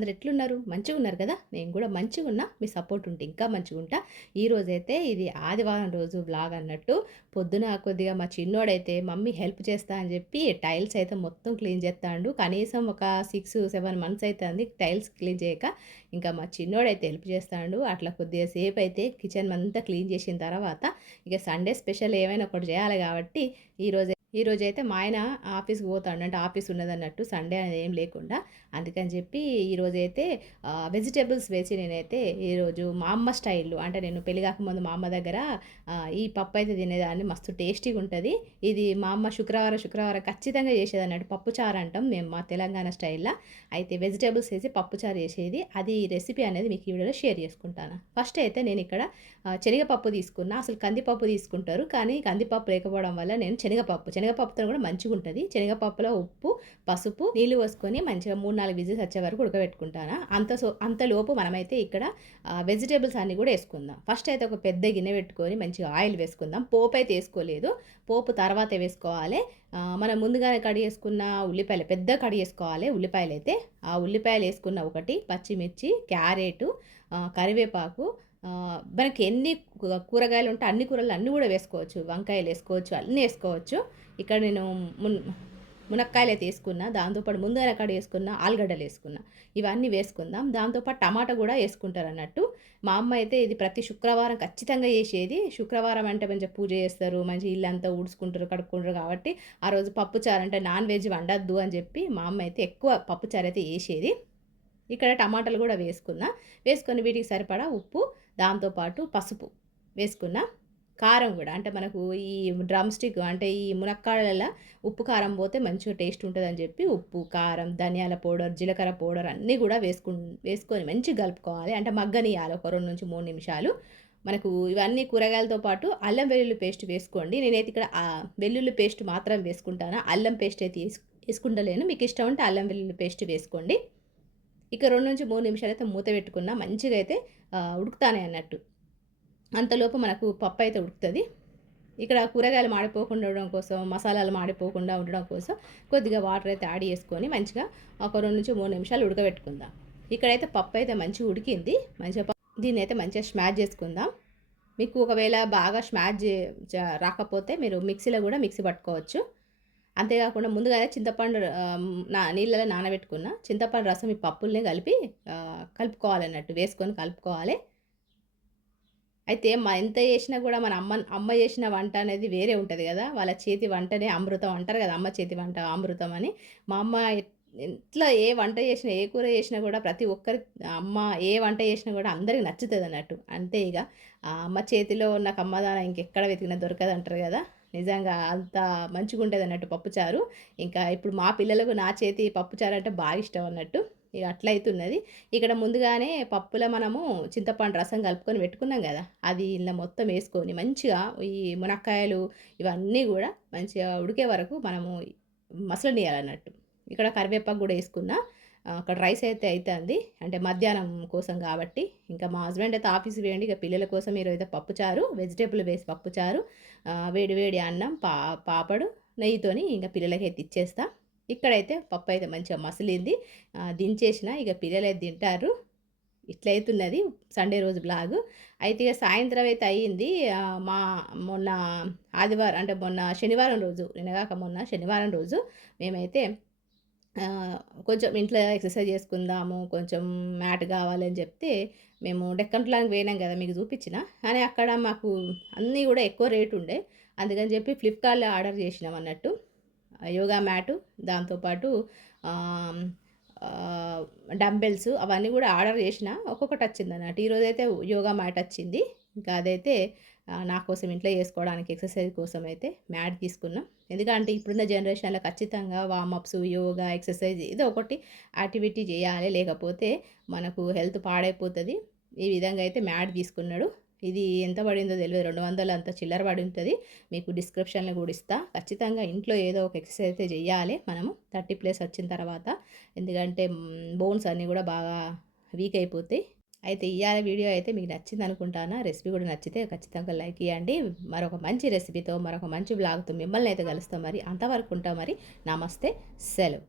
అందరు ఎట్లున్నారు? మంచిగున్నారు కదా! నేను కూడా మంచిగున్నా. మీ సపోర్ట్ ఉంటే ఇంకా మంచిగుంటా. ఈరోజైతే ఇది ఆదివారం రోజు వ్లాగ్ అన్నట్టు. పొద్దున కొద్దిగా మా చిన్నోడైతే మమ్మీ హెల్ప్ చేస్తా అని చెప్పి టైల్స్ అయితే మొత్తం క్లీన్ చేస్తాండు. కనీసం ఒక 6, 7 మంత్స్ అయితాంది టైల్స్ క్లీన్ చేయక. ఇంకా మా చిన్నోడైతే హెల్ప్ చేస్తాండు. అట్లా కొద్దిగా సేపు అయితే కిచెన్ అంతా క్లీన్ చేసిన తర్వాత ఇక సండే స్పెషల్ ఏమైనా ఒకటి చేయాలి కాబట్టి ఈరోజైతే మా ఆయన ఆఫీస్కి పోతాడు. అంటే ఆఫీస్ ఉన్నదన్నట్టు సండే అనేది ఏం లేకుండా. అందుకని చెప్పి ఈరోజైతే వెజిటేబుల్స్ వేసి నేనైతే ఈరోజు మా అమ్మ స్టైల్లో, అంటే నేను పెళ్లి కాకముందు మా అమ్మ దగ్గర ఈ పప్పు అయితే తినేదాన్ని. మస్తు టేస్టీగా ఉంటుంది. ఇది మా అమ్మ శుక్రవారం ఖచ్చితంగా చేసేది అన్నట్టు. పప్పుచారు అంటాం మేము మా తెలంగాణ స్టైల్లో. అయితే వెజిటేబుల్స్ వేసి పప్పుచారు చేసేది. అది రెసిపీ అనేది మీకు ఈ వీడియోలో షేర్ చేసుకుంటాను. ఫస్ట్ అయితే నేను ఇక్కడ శనగపప్పు తీసుకున్నా. అసలు కందిపప్పు తీసుకుంటారు, కానీ కందిపప్పు లేకపోవడం వల్ల నేను శనగపప్పుతో కూడా మంచిగా ఉంటుంది. శనగపప్పులో ఉప్పు, పసుపు, నీళ్ళు పోసుకొని మంచిగా 3-4 విజిల్స్ వచ్చే వరకు ఉడకబెట్టుకుంటాను. అంతలోపు మనమైతే ఇక్కడ వెజిటేబుల్స్ అన్నీ కూడా వేసుకుందాం. ఫస్ట్ అయితే ఒక పెద్ద గిన్నె పెట్టుకొని మంచిగా ఆయిల్ వేసుకుందాం. పోపు అయితే వేసుకోలేదు, పోపు తర్వాతే వేసుకోవాలి. మనం ముందుగానే కడిగేసుకున్న ఉల్లిపాయలు పెద్ద కడిగేసుకోవాలి. ఉల్లిపాయలు అయితే ఆ ఉల్లిపాయలు వేసుకున్న ఒకటి, పచ్చిమిర్చి, క్యారెట్, కరివేపాకు, మనకి ఎన్ని కూరగాయలు ఉంటే అన్ని కూరలు అన్నీ కూడా వేసుకోవచ్చు. వంకాయలు వేసుకోవచ్చు, అన్నీ వేసుకోవచ్చు. ఇక్కడ నేను మునక్కాయలు అయితే వేసుకున్నా. దాంతోపాటు ముందర కడ వేసుకున్న ఆలుగడ్డలు వేసుకున్నా. ఇవన్నీ వేసుకుందాం. దాంతోపాటు టమాటా కూడా వేసుకుంటారు అన్నట్టు. మా అమ్మ అయితే ఇది ప్రతి శుక్రవారం ఖచ్చితంగా చేసేది. శుక్రవారం అంటే మంచిగా పూజ చేస్తారు, మంచి ఇల్లంతా ఊడ్చుకుంటారు, కడుక్కుంటారు. కాబట్టి ఆ రోజు పప్పుచారు అంటే నాన్ వెజ్ వండద్దు అని చెప్పి మా అమ్మ అయితే ఎక్కువ పప్పుచారు అయితే వేసేది. ఇక్కడ టమాటాలు కూడా వేసుకొని వీటికి సరిపడా ఉప్పు, దాంతోపాటు పసుపు వేసుకున్న. కారం కూడా, అంటే మనకు ఈ డ్రమ్ స్టిక్ అంటే ఈ మునక్కాడల ఉప్పు కారం పోతే మంచిగా టేస్ట్ ఉంటుందని చెప్పి ఉప్పు, కారం, ధనియాల పౌడర్, జీలకర్ర పౌడర్ అన్నీ కూడా వేసుకొని మంచిగా కలుపుకోవాలి. అంటే మగ్గనియాలి ఒక 2-3 నిమిషాలు. మనకు ఇవన్నీ కూరగాయలతో పాటు అల్లం వెల్లుల్లి పేస్ట్ వేసుకోండి. నేనైతే ఇక్కడ వెల్లుల్లి పేస్ట్ మాత్రం వేసుకుంటాను. అల్లం పేస్ట్ అయితే వేసుకుంటలేను. మీకు ఇష్టం ఉంటే అల్లం వెల్లుల్లి పేస్ట్ వేసుకోండి. ఇక 2-3 నిమిషాలు అయితే మూత పెట్టుకున్నా. మంచిగా అయితే ఉడుకుతానే అన్నట్టు. అంతలోపు మనకు పప్పు అయితే ఉడుకుతుంది. ఇక్కడ కూరగాయలు మాడిపోకుండా ఉండడం కోసం, మసాలాలు మాడిపోకుండా ఉండడం కోసం కొద్దిగా వాటర్ అయితే యాడ్ చేసుకొని మంచిగా ఒక 2-3 నిమిషాలు ఉడకబెట్టుకుందాం. ఇక్కడైతే పప్పు అయితే మంచిగా ఉడికింది. దీన్ని అయితే మంచిగా స్మాష్ చేసుకుందాం. మీకు ఒకవేళ బాగా స్మాష్ రాకపోతే మీరు మిక్సీలో కూడా మిక్సీ పట్టుకోవచ్చు. అంతేకాకుండా ముందుగానే చింతపండు నీళ్ళలో నానబెట్టుకున్న చింతపండు రసం ఈ పప్పుల్ని కలుపుకోవాలన్నట్టు, వేసుకొని కలుపుకోవాలి. అయితే ఎంత చేసినా కూడా మన అమ్మ చేసిన వంట అనేది వేరే ఉంటుంది కదా. వాళ్ళ చేతి వంటనే అమృతం అంటారు కదా, అమ్మ చేతి వంట అమృతం అని. మా అమ్మ ఎట్లా ఏ వంట చేసినా, ఏ కూర చేసినా కూడా ప్రతి ఒక్కరి అమ్మ ఏ వంట చేసినా కూడా అందరికి నచ్చుతుంది అన్నట్టు. అంతే ఇక అమ్మ చేతిలో ఉన్న కమ్మదాన ఇంకెక్కడ వెతికినా దొరకదు అంటారు కదా. నిజంగా అంత మంచిగా ఉంటుంది అన్నట్టు పప్పుచారు. ఇంకా ఇప్పుడు మా పిల్లలకు నా చేతి పప్పుచారు అంటే బాగా ఇష్టం అన్నట్టు. ఇక అట్లయితున్నది. ఇక్కడ ముందుగానే పప్పులో మనము చింతపండు రసం కలుపుకొని పెట్టుకున్నాం కదా, అది ఇలా మొత్తం వేసుకొని మంచిగా ఈ మునక్కాయలు ఇవన్నీ కూడా మంచిగా ఉడికే వరకు మనము మసలనియాలన్నట్టు. ఇక్కడ కరివేపాకు కూడా వేసుకున్నా. అక్కడ రైస్ అయితే అవుతుంది, అంటే మధ్యాహ్నం కోసం కాబట్టి. ఇంకా మా హస్బెండ్ అయితే ఆఫీస్కి వేయండి. ఇక పిల్లల కోసం ఈరోజు పప్పుచారు, వెజిటేబుల్ వేసి పప్పుచారు, వేడి వేడి అన్నం, పాపడు, నెయ్యితోని ఇంకా పిల్లలకైతే ఇచ్చేస్తా. ఇక్కడైతే పప్పు అయితే మంచిగా మసిలింది. దించేసిన ఇక పిల్లలైతే తింటారు. ఇట్లయితున్నది సండే రోజు బ్లాగు. అయితే ఇక సాయంత్రం అయితే అయ్యింది. మొన్న ఆదివారం అంటే మొన్న శనివారం రోజు, నిన్నగాక మొన్న శనివారం రోజు మేమైతే కొంచెం ఇంట్లో ఎక్సర్సైజ్ చేసుకుందాము, కొంచెం మ్యాట్ కావాలని చెప్తే మేము డెక్కన్‌ప్లాన్‌కి పోయినాం కదా, మీకు చూపించిన. కానీ అక్కడ మాకు అన్నీ కూడా ఎక్కువ రేటు ఉండే. అందుకని చెప్పి ఫ్లిప్కార్ట్‌లో ఆర్డర్ చేసినాం అన్నట్టు. యోగా మ్యాటు, దాంతోపాటు డంబెల్స్ అవన్నీ కూడా ఆర్డర్ చేసిన. ఒక్కొక్కటి వచ్చింది అన్నట్టు. ఈరోజైతే యోగా మ్యాట్ వచ్చింది. ఇంకా అదైతే నా కోసం ఇంట్లో చేసుకోవడానికి ఎక్సర్సైజ్ కోసం అయితే మ్యాట్ తీసుకున్నాం. ఎందుకంటే ఇప్పుడున్న జనరేషన్లో ఖచ్చితంగా వార్మప్స్, యోగా, ఎక్సర్సైజ్ ఏదో ఒకటి యాక్టివిటీ చేయాలి, లేకపోతే మనకు హెల్త్ పాడైపోతుంది. ఈ విధంగా అయితే మ్యాట్ తీసుకున్నాడు. ఇది ఎంత పడిందో తెలియదు, 200 అంత చిల్లర పడి ఉంటుంది. మీకు డిస్క్రిప్షన్లో కూడా ఇస్తా. ఖచ్చితంగా ఇంట్లో ఏదో ఒక ఎక్సర్సైజ్ అయితే చేయాలి మనము 30+ వచ్చిన తర్వాత. ఎందుకంటే బోన్స్ అన్నీ కూడా బాగా వీక్ అయిపోతాయి. అయితే ఇవాళ వీడియో అయితే మీకు నచ్చింది అనుకుంటాను. రెసిపీ కూడా నచ్చితే ఖచ్చితంగా లైక్ ఇవ్వండి. మరొక మంచి రెసిపీతో, మరొక మంచి బ్లాగ్తో మిమ్మల్ని అయితే కలుస్తాం. మరి అంతవరకు ఉంటాం. మరి నమస్తే, సెలవు.